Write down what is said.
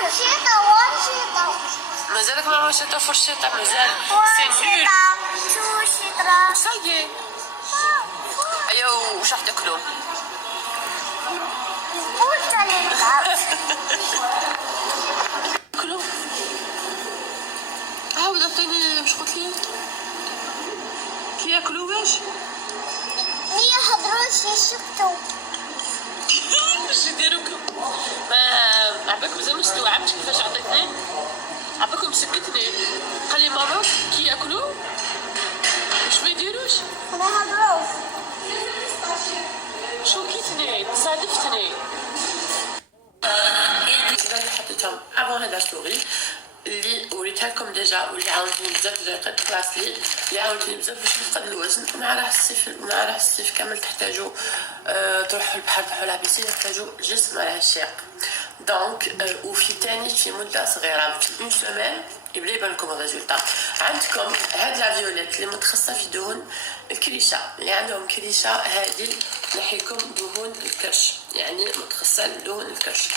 فرشيطة ورشيطة. مازالك ما رشيطة فرشيطة مازال. سي نول. شوشيطة. صايي. ايوا واش راح تاكلوا؟ بوسة للعب. كلوا. عاود عطيني واش قلت لي؟ كياكلوا واش؟ ما يهضروش يسكتوا. واش يديروا ما عباك مازال ما استوعبتش كيفاش عطيتني. عباك مسكتني قال لي ماما كياكلوا واش ما يديروش. ما يهضروش. شوكيتني تصادفتني. اللي حطيتهم افون هذا ستوري اللي وريتها لكم ديجا واللي عاونتني بزاف ديال كلاسي اللي عاونتني بزاف باش نفقد الوزن. مع راه الصيف كامل تحتاجوا تروحوا البحر تروحوا لابيسين تحتاجوا جسم رشيق دونك وفي تاني في مده صغيره في اون سيمين يبدا يبان لكم الريزولتا. عندكم هاد لا فيوليت اللي متخصصه في دهون الكريشه اللي عندهم كريشه هذه نحيكم دهون الكرش يعني متخصصه لدهون الكرش.